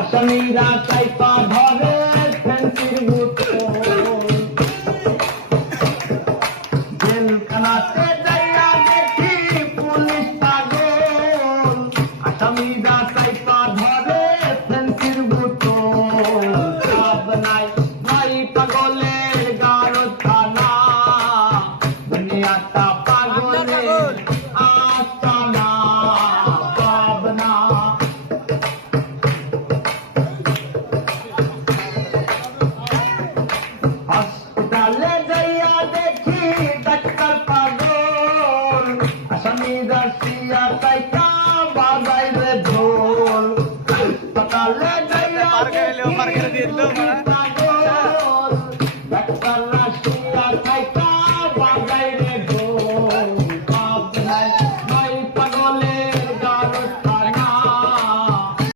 আসামিরা চাইপা ধরে ফেন্সির বোতল জেলখানাতে যাইয়া দেখি পুলিশ পাগল আসামিরা চাইপা ধরে ফেন্সির বোতল সব নাই নাই পাগলের গারো থানা দুনিয়াটা পাগলের আস্তানা পাবনা হসপিটালে যাইয়া দেখি ডাক্তার পাগল আসামিরা শুইয়া তাইকা বাজাইরে ঢোল হাসপাতালে যাইয়া দেখি